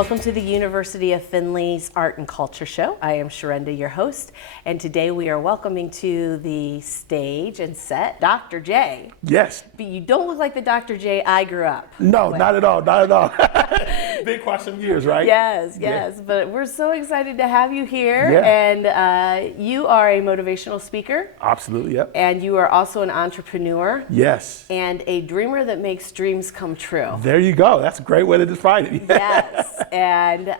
Welcome to the University of Findlay's Art and Culture Show. I am Sharinda, your host, and today we are welcoming to the stage and set Dr. J. Yes. But you don't look like the Dr. J I grew up No, with. not at all, not at all. Been quite some years, right? Yes, Yeah. but we're so excited to have you here. Yeah. And you are a motivational speaker. Absolutely, yep. And you are also an entrepreneur. Yes. And a dreamer that makes dreams come true. There you go. That's a great way to define it. Yes, and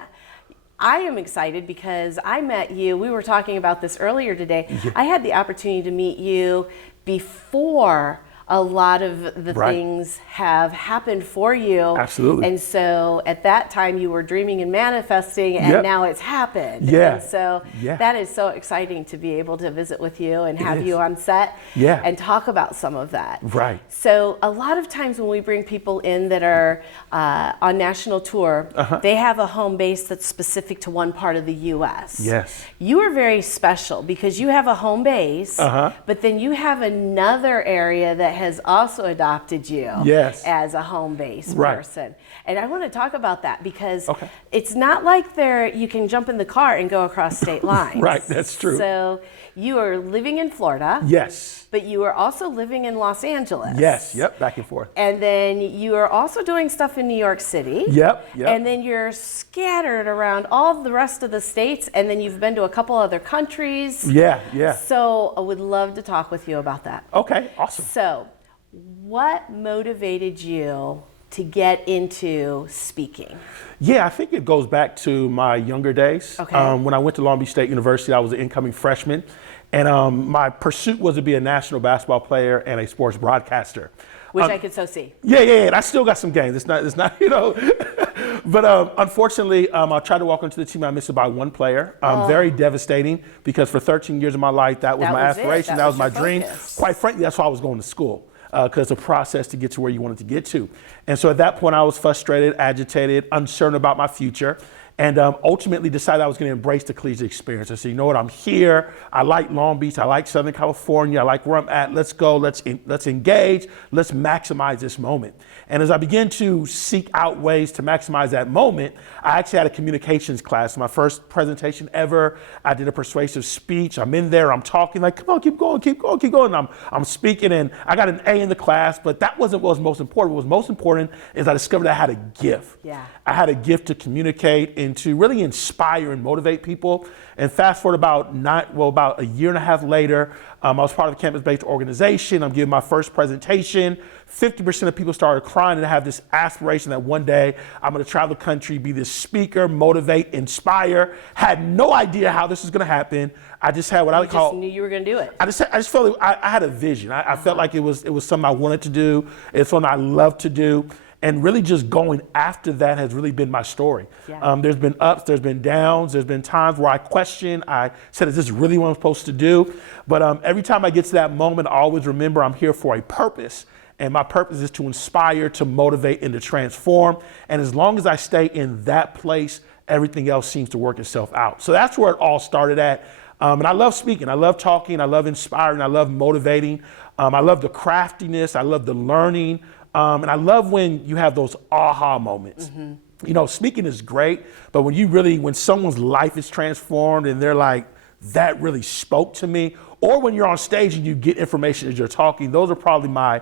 I am excited because I met you, we were talking about this earlier today. Yeah. I had the opportunity to meet you before a lot of the Right. things have happened for you. Absolutely. And so at that time you were dreaming and manifesting, and Yep. now it's happened. Yeah. And so Yeah. that is so exciting to be able to visit with you and have is. you on set Yeah. and talk about some of that. Right. So a lot of times when we bring people in that are on national tour, they have a home base that's specific to one part of the U.S. Yes. You are very special because you have a home base, but then you have another area that has also adopted you Yes. as a home base Right. person. And I want to talk about that because Okay. it's not like you can jump in the car and go across state lines. Right, that's true. So you are living in Florida. Yes. But you are also living in Los Angeles. Yes. Yep. Back and forth. And then you are also doing stuff in New York City. Yep. Yep. And then you're scattered around all the rest of the states, and then you've been to a couple other countries. Yeah. Yeah. So I would love to talk with you about that. Okay. Awesome. So, what motivated you to get into speaking? Yeah, I think it goes back to my younger days. Okay. When I went to Long Beach State University, I was an incoming freshman, and my pursuit was to be a national basketball player and a sports broadcaster. Which I could so see. Yeah. And I still got some games. It's not, But unfortunately, I tried to walk onto the team. I missed it by one player. Very devastating because for 13 years of my life, that was That my was it. aspiration. That That was was my your dream. focus. Quite frankly, that's why I was going to school. Because it's a process to get to where you wanted to get to. And so at that point, I was frustrated, agitated, uncertain about my future, and ultimately decided I was going to embrace the collegiate experience. I said, you know what, I'm here. I like Long Beach. I like Southern California. I like where I'm at. Let's go. Let's engage. Let's maximize this moment. And as I began to seek out ways to maximize that moment, I actually had a communications class. My first presentation ever. I did a persuasive speech. I'm in there. I'm talking like, come on, keep going, keep going, keep going. And I'm speaking, and I got an A in the class, but that wasn't what was most important. What was most important is I discovered I had a gift. Yeah. I had a gift to communicate and to really inspire and motivate people. And fast forward about a year and a half later, I was part of a campus-based organization. I'm giving my first presentation. 50% of people started crying, and I have this aspiration that one day I'm going to travel the country, be this speaker, motivate, inspire. Had no idea how this was going to happen. I just had what I would call. You just knew you were going to do it. I just felt I had a vision. I felt like it was something I wanted to do. It's something I love to do. And really just going after that has really been my story. Yeah. There's been ups, there's been downs, there's been times where I questioned. I said, is this really what I'm supposed to do? But every time I get to that moment, I always remember I'm here for a purpose. And my purpose is to inspire, to motivate, and to transform. And as long as I stay in that place, everything else seems to work itself out. So that's where it all started at. And I love speaking, I love talking, I love inspiring, I love motivating. I love the craftiness, I love the learning. And I love when you have those aha moments. Mm-hmm. You know, speaking is great, but when someone's life is transformed and they're like, that really spoke to me, or when you're on stage and you get information as you're talking, those are probably my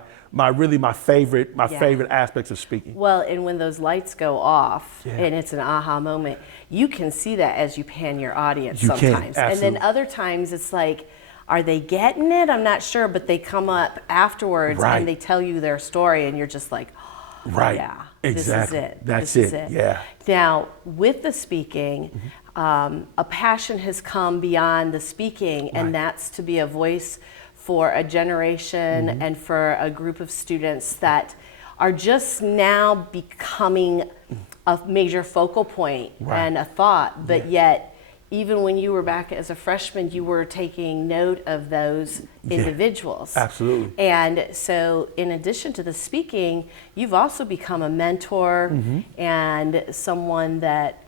favorite aspects of speaking. Well, and when those lights go off Yeah. and it's an aha moment, you can see that as you pan your audience You can, sometimes. And then absolutely. other times it's like, are they getting it? I'm not sure, but they come up afterwards Right. and they tell you their story and you're just like, oh, Right. yeah, Exactly. this is it. That's this it. Is it. Yeah. Now, with the speaking, a passion has come beyond the speaking, and that's to be a voice for a generation and for a group of students that are just now becoming a major focal point and a thought, but yet even when you were back as a freshman, you were taking note of those individuals. Absolutely. And so in addition to the speaking, you've also become a mentor and someone that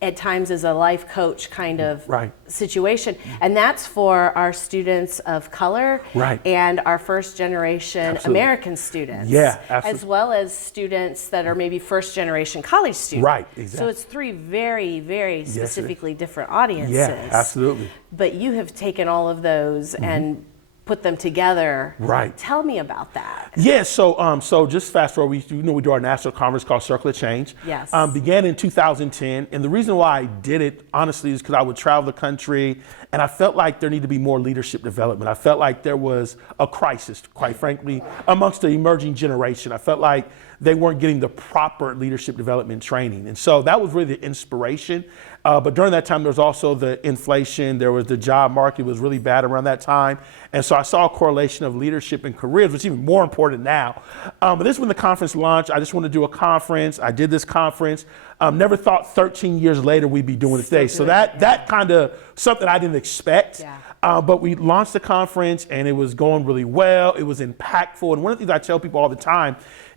at times is a life coach kind of Right. situation. And that's for our students of color Right. and our first generation Absolutely. American students. Yeah, absolutely. As well as students that are maybe first generation college students. Right, exactly. So it's three very, very Yes, it is. specifically different audiences. Yeah, absolutely. But you have taken all of those and put them together. Right. Tell me about that. Yeah, so just fast forward, we do our national conference called Circle of Change. Yes. Began in 2010, and the reason why I did it, honestly, is because I would travel the country, and I felt like there needed to be more leadership development. I felt like there was a crisis, quite frankly, amongst the emerging generation. I felt like they weren't getting the proper leadership development training. And so that was really the inspiration. But during that time, there was also the inflation. There was the job market was really bad around that time. And so I saw a correlation of leadership and careers, which is even more important now. But this is when the conference launched. I just wanted to do a conference. I did this conference. Never thought 13 years later we'd be doing it today. So that kind of something I didn't expect. Yeah. But we launched the conference and it was going really well. It was impactful. And one of the things I tell people all the time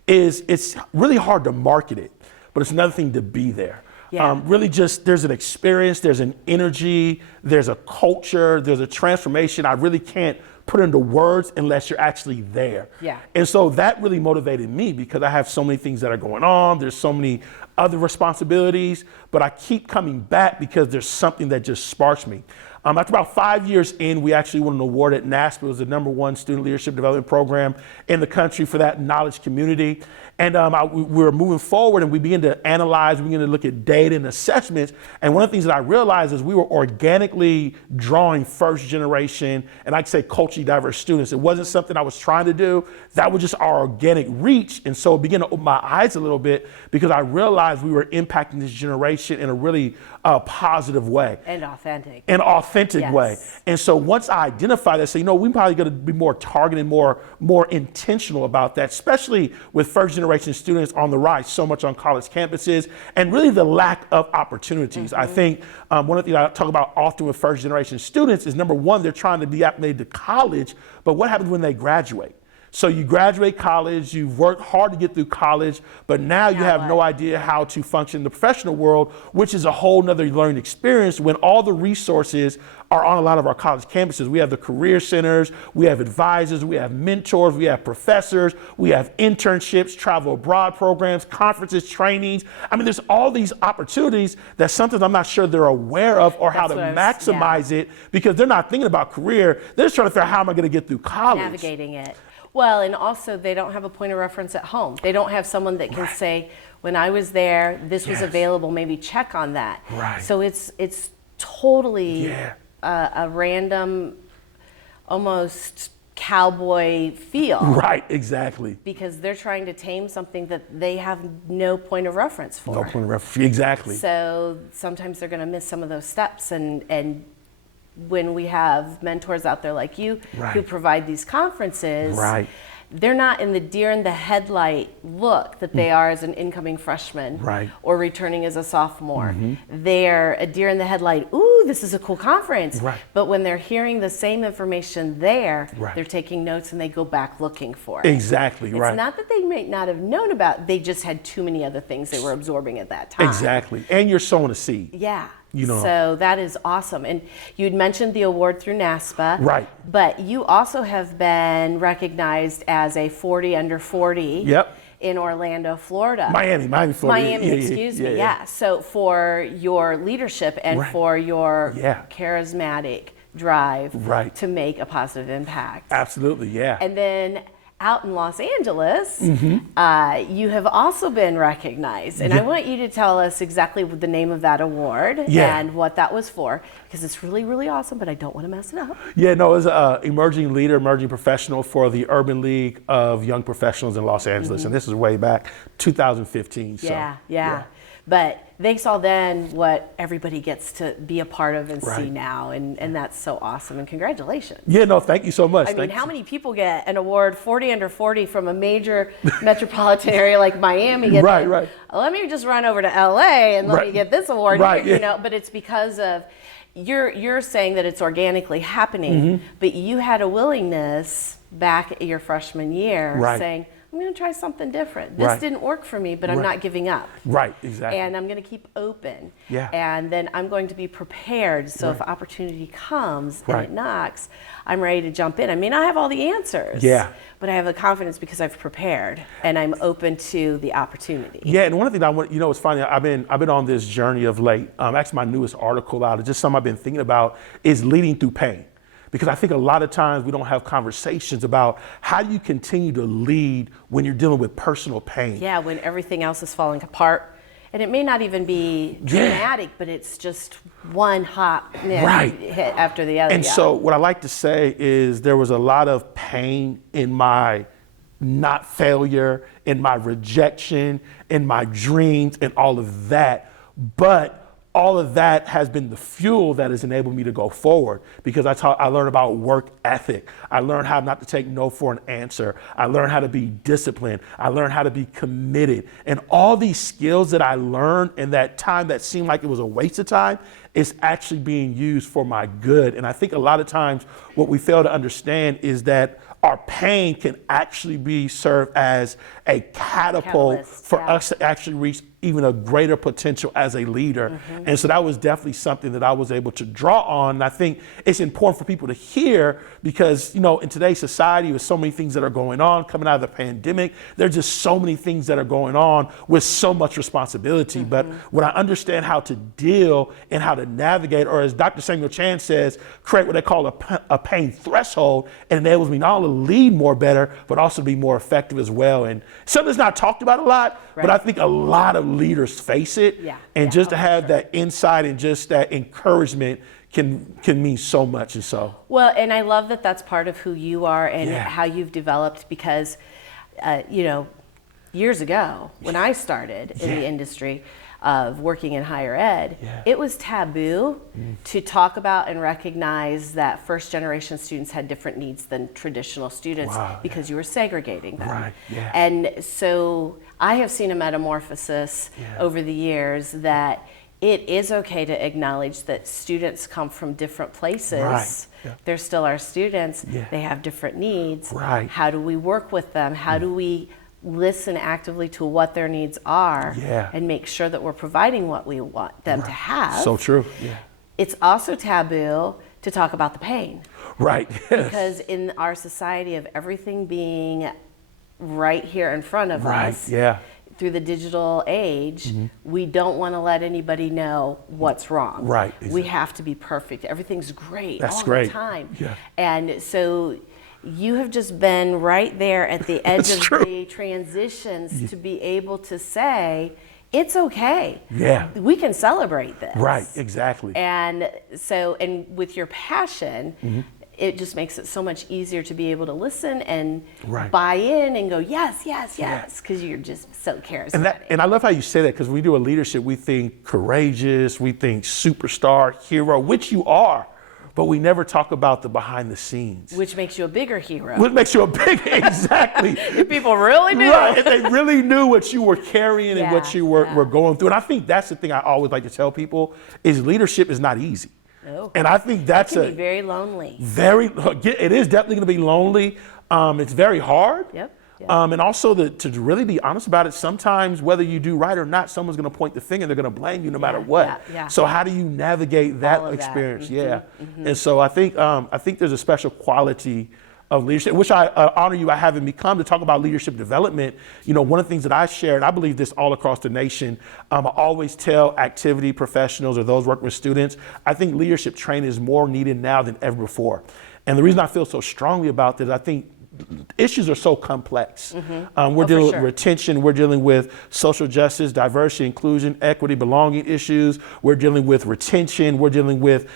is it's really hard to market it, but it's another thing to be there. Yeah. Really just, there's an experience, there's an energy, there's a culture, there's a transformation. I really can't put into words unless you're actually there. Yeah. And so that really motivated me because I have so many things that are going on. There's so many other responsibilities, but I keep coming back because there's something that just sparks me. After about 5 years in, we actually won an award at NASPA. It was the #1 student leadership development program in the country for that knowledge community. And we were moving forward and we began to analyze, we began to look at data and assessments. And one of the things that I realized is we were organically drawing first generation and I'd say culturally diverse students. It wasn't something I was trying to do. That was just our organic reach. And so it began to open my eyes a little bit because I realized we were impacting this generation in a really positive way. And authentic. An authentic Yes. way. And so once I identified that, I say, we probably got to be more targeted, more intentional about that, especially with first generation students on the rise so much on college campuses and really the lack of opportunities. I think one of the things I talk about often with first generation students is number one, they're trying to be acclimated to college, but what happens when they graduate? So you graduate college, you've worked hard to get through college, but now you have no idea how to function in the professional world, which is a whole nother learning experience when all the resources are on a lot of our college campuses. We have the career centers, we have advisors, we have mentors, we have professors, we have internships, travel abroad programs, conferences, trainings. I mean, there's all these opportunities that sometimes I'm not sure they're aware of or how to maximize it because they're not thinking about career. They're just trying to figure out how am I going to get through college. Navigating it. Well, and also they don't have a point of reference at home. They don't have someone that can say, when I was there, this was available, maybe check on that. Right. So it's totally a random, almost cowboy feel. Right, exactly. Because they're trying to tame something that they have no point of reference for. No point of reference, exactly. So sometimes they're going to miss some of those steps and when we have mentors out there like you who provide these conferences, they're not in the deer in the headlight look that they are as an incoming freshman or returning as a sophomore. They're a deer in the headlight, ooh, this is a cool conference. But when they're hearing the same information there, they're taking notes and they go back looking for it. Exactly, It's not that they may not have known about, they just had too many other things they were absorbing at that time. Exactly, and you're sowing a seed. Yeah. So that is awesome. And you'd mentioned the award through NASPA. Right. But you also have been recognized as a 40 under 40 in Orlando, Florida. Miami, Florida. Miami, excuse me. Yeah. So for your leadership and for your charismatic drive to make a positive impact. Absolutely, yeah. And then out in Los Angeles, you have also been recognized. And I want you to tell us exactly the name of that award and what that was for, because it's really, really awesome, but I don't want to mess it up. Yeah, no, it was an emerging leader, emerging professional for the Urban League of Young Professionals in Los Angeles. And this is way back 2015. Yeah. But they saw then what everybody gets to be a part of and see now, and that's so awesome, and congratulations. Yeah, no, thank you so much. I mean, how many people get an award 40 under 40 from a major metropolitan area like Miami? And let me just run over to LA and let me get this award. You know, but it's because of, you're saying that it's organically happening, but you had a willingness back at your freshman year saying, I'm going to try something different. This Right. didn't work for me, but I'm Right. not giving up. Right, exactly. And I'm going to keep open. Yeah. And then I'm going to be prepared. So if Right. opportunity comes Right. and it knocks, I'm ready to jump in. I may not have all the answers. Yeah. But I have the confidence because I've prepared and I'm open to the opportunity. Yeah, and one of the things I want, it's funny, I've been on this journey of late. Actually, my newest article out, just something I've been thinking about, is leading through pain. Because I think a lot of times we don't have conversations about how do you continue to lead when you're dealing with personal pain. Yeah, when everything else is falling apart. And it may not even be dramatic, but it's just one hot hit after the other. And so what I like to say is there was a lot of pain in my not failure, in my rejection, in my dreams, and all of that. But all of that has been the fuel that has enabled me to go forward, because I learned about work ethic. I learned how not to take no for an answer. I learned how to be disciplined. I learned how to be committed. And all these skills that I learned in that time that seemed like it was a waste of time is actually being used for my good. And I think a lot of times what we fail to understand is that our pain can actually be served as a catapult Catalyst, for us to actually reach even a greater potential as a leader. And so that was definitely something that I was able to draw on. And I think it's important for people to hear because, in today's society, with so many things that are going on, coming out of the pandemic, there's just so many things that are going on with so much responsibility. But when I understand how to deal and how to navigate, or as Dr. Samuel Chan says, create what they call a pain threshold, it enables me not only to lead more better, but also to be more effective as well. And something that's not talked about a lot, but I think a lot of leaders face it. And just to have that insight and just that encouragement can mean so much. And so, well, and I love that that's part of who you are and how you've developed, because years ago when I started in the industry of working in higher ed, it was taboo to talk about and recognize that first generation students had different needs than traditional students because you were segregating them. And so I have seen a metamorphosis over the years that it is okay to acknowledge that students come from different places. They're still our students. They have different needs. How do we work with them? How do we listen actively to what their needs are and make sure that we're providing what we want them to have? So true. It's also taboo to talk about the pain. Because in our society of everything being right here in front of us, through the digital age, we don't want to let anybody know what's wrong. We have to be perfect. Everything's great the time. And so you have just been right there at the edge of the transitions to be able to say, it's okay. We can celebrate this. Exactly. And so, and with your passion, it just makes it so much easier to be able to listen and buy in and go, yes, because you're just so charismatic. And I love how you say that, because when we do a leadership, we think courageous, we think superstar, hero, which you are. But we never talk about the behind the scenes. Which makes you a bigger hero. Which makes you a big, exactly. If people really knew. If they really knew what you were carrying and what you were going through. And I think that's the thing I always like to tell people is leadership is not easy. And I think that's it can be very lonely. It is definitely going to be lonely. It's very hard. And also to really be honest about it, sometimes whether you do right or not, someone's going to point the finger and they're going to blame you no matter what. So how do you navigate that experience? And so I think there's a special quality of leadership, which I honor you by having me come to talk about leadership development. One of the things that I share, and I believe this all across the nation, I always tell activity professionals or those working with students, I think leadership training is more needed now than ever before. And the reason I feel so strongly about this, I think issues are so complex. We're dealing with retention, we're dealing with social justice, diversity, inclusion, equity, belonging issues. We're dealing with retention, we're dealing with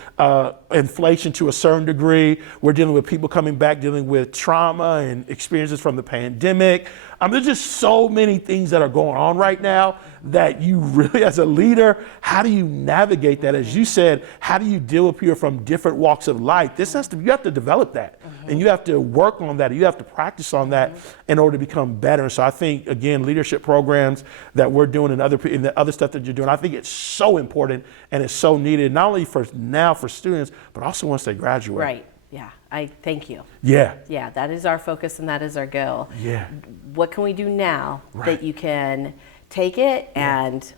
inflation to a certain degree. We're dealing with people coming back, dealing with trauma and experiences from the pandemic. There's just so many things that are going on right now that you really, as a leader, how do you navigate that? As you said, how do you deal with people from different walks of life? You have to develop that, and you have to work on that. You have to practice on that in order to become better. So I think, again, leadership programs that we're doing and the other stuff that you're doing, I think it's so important and it's so needed, not only for now for students, but also once they graduate. Yeah, I thank you. Yeah. Yeah, that is our focus and that is our goal. Yeah. What can we do now Right. that you can take it and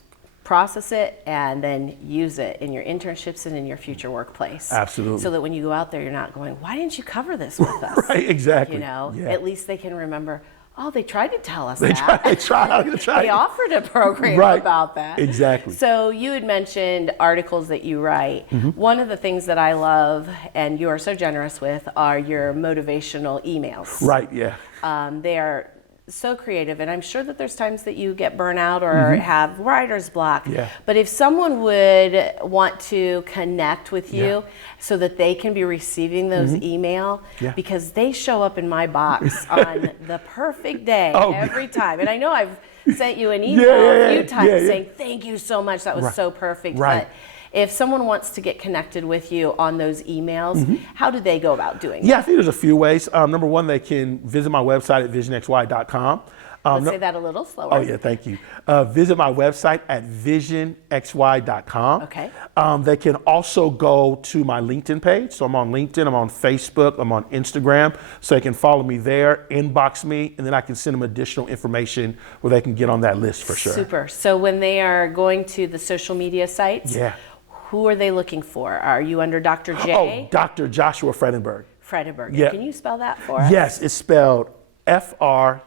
process it and then use it in your internships and in your future workplace? Absolutely. So that when you go out there, you're not going, why didn't you cover this with us? Right, exactly. You know, Yeah. at least they can remember, oh, they tried to tell us They that. try. They offered a program Right. about that. Exactly. So you had mentioned articles that you write. One of the things that I love and you are so generous with are your motivational emails. Right, yeah. They are so creative, and I'm sure that there's times that you get burnout or have writer's block. Yeah. But if someone would want to connect with you Yeah. so that they can be receiving those email, Yeah. because they show up in my box on the perfect day Oh, every time. And I know I've sent you an email Yeah, a few times yeah. saying, thank you so much, that was Right. so perfect. Right. But if someone wants to get connected with you on those emails, how do they go about doing Yeah, I think there's a few ways. Number one, they can visit my website at visionxy.com. Let's say that a little slower. Oh, yeah, thank you. Visit my website at visionxy.com. Okay. They can also go to my LinkedIn page. So I'm on LinkedIn, I'm on Facebook, I'm on Instagram. So they can follow me there, inbox me, and then I can send them additional information where they can get on that list for sure. Super. So when they are going to the social media sites, Yeah. who are they looking for? Are you under Dr. J? Oh, Dr. Joshua Fredenburg. Fredenburg. Yeah. Can you spell that for us? Yes, it's spelled Fredenburg.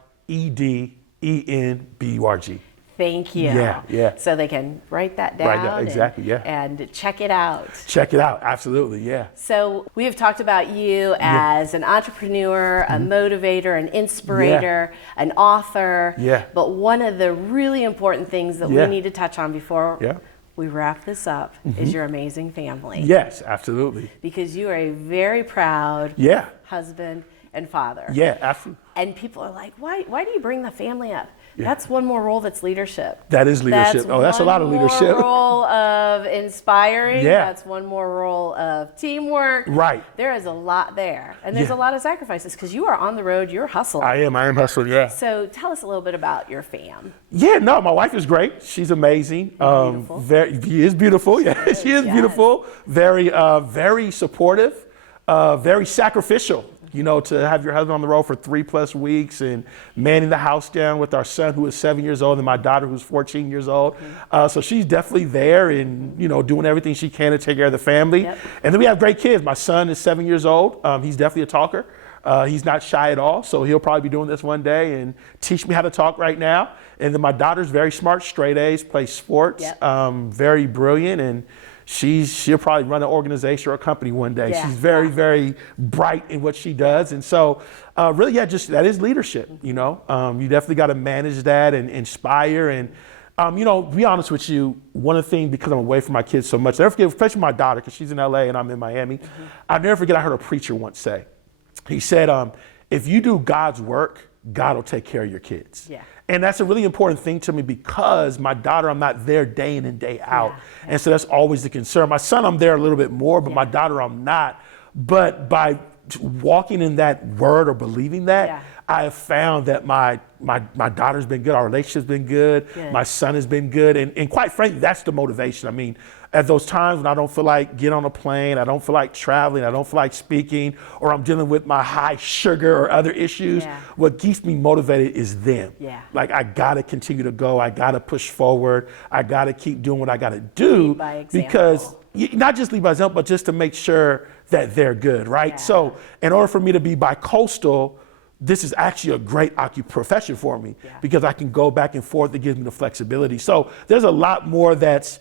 Thank you. Yeah, yeah. So they can write that down. Write that- exactly, yeah. And check it out. Check it out. Absolutely, yeah. So we have talked about you as an entrepreneur, a motivator, an inspirator, an author. Yeah. But one of the really important things that Yeah. we need to touch on before Yeah. we wrap this up is your amazing family. Yes, absolutely. Because you are a very proud Yeah. husband and father. Yeah, absolutely. And people are like, why do you bring the family up? Yeah. That's one more role that's leadership. That is leadership. That's a lot of leadership. That's one more role of inspiring. Yeah. That's one more role of teamwork. Right. There is a lot there. And there's Yeah. a lot of sacrifices because you are on the road, you're hustling. I am hustling, yeah. So tell us a little bit about your fam. Yeah, no, my wife is great. She's amazing. Beautiful. She is beautiful. Yeah, she is yes. beautiful. Very supportive. Very sacrificial. You know, to have your husband on the road for 3+ weeks and manning the house down with our son who is 7 years old and my daughter who's 14 years old. So she's definitely there and, you know, doing everything she can to take care of the family. Yep. And then we have great kids. My son is 7 years old. He's definitely a talker. He's not shy at all. So he'll probably be doing this one day and teach me how to talk right now. And then my daughter's very smart, straight A's, plays sports, Yep. very brilliant. And she'll probably run an organization or a company one day. Yeah. She's very, very bright in what she does. And so really, yeah, just that is leadership, you know. You definitely got to manage that and inspire. And, you know, to be honest with you, one of the things, because I'm away from my kids so much, I never forget, especially my daughter, because she's in LA and I'm in Miami, I'll never forget I heard a preacher once say, he said, if you do God's work, God will take care of your kids. Yeah. And that's a really important thing to me because my daughter, I'm not there day in and day out. Yeah. And so that's always the concern. My son, I'm there a little bit more, but my daughter, I'm not. But by walking in that word or believing that, Yeah. I have found that my daughter's been good. Our relationship's been good. My son has been good. And quite frankly, that's the motivation. I mean, at those times when I don't feel like getting on a plane, I don't feel like traveling, I don't feel like speaking, or I'm dealing with my high sugar or other issues, what keeps me motivated is them. Yeah. Like, I gotta continue to go, I gotta push forward, I gotta keep doing what I gotta do. Lead by example. Because, not just lead by example, but just to make sure that they're good, right? Yeah. So in order for me to be bi-coastal, this is actually a great profession for me because I can go back and forth. It gives me the flexibility. So there's a lot more that's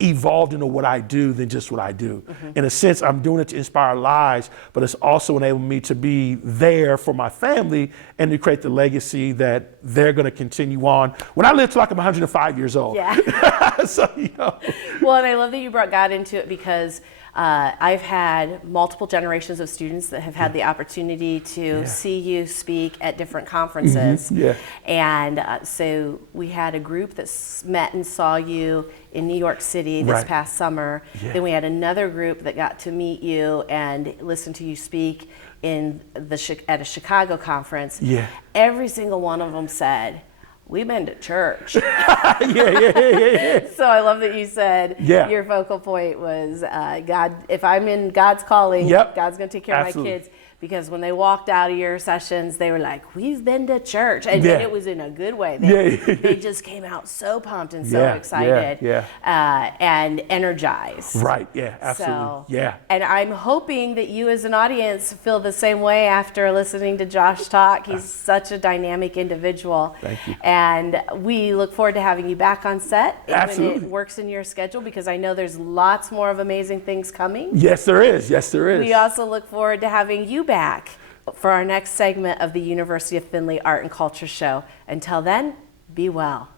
evolved into what I do than just what I do. In a sense, I'm doing it to inspire lives, but it's also enabling me to be there for my family and to create the legacy that they're going to continue on when I live till like I'm 105 years old. Yeah. So, you know. Well, and I love that you brought God into it because I've had multiple generations of students that have had the opportunity to see you speak at different conferences. Yeah. And so we had a group that met and saw you in New York City this past summer. Yeah. Then we had another group that got to meet you and listen to you speak at a Chicago conference. Yeah. Every single one of them said, we've been to church. Yeah. So I love that you said Yeah. your focal point was God. If I'm in God's calling, Yep. God's going to take care Absolutely. of my kids. Because when they walked out of your sessions, they were like, "We've been to church," and Yeah. it was in a good way. Yeah. They just came out so pumped and so Yeah, excited, yeah. And energized. Right. Yeah. Absolutely. So, Yeah. And I'm hoping that you as an audience feel the same way after listening to Josh talk. He's such a dynamic individual. Thank you. And we look forward to having you back on set when Absolutely. it works in your schedule, because I know there's lots more of amazing things coming. Yes, there is. Yes, there is. We also look forward to having you back for our next segment of the University of Findlay Art and Culture Show. Until then, be well.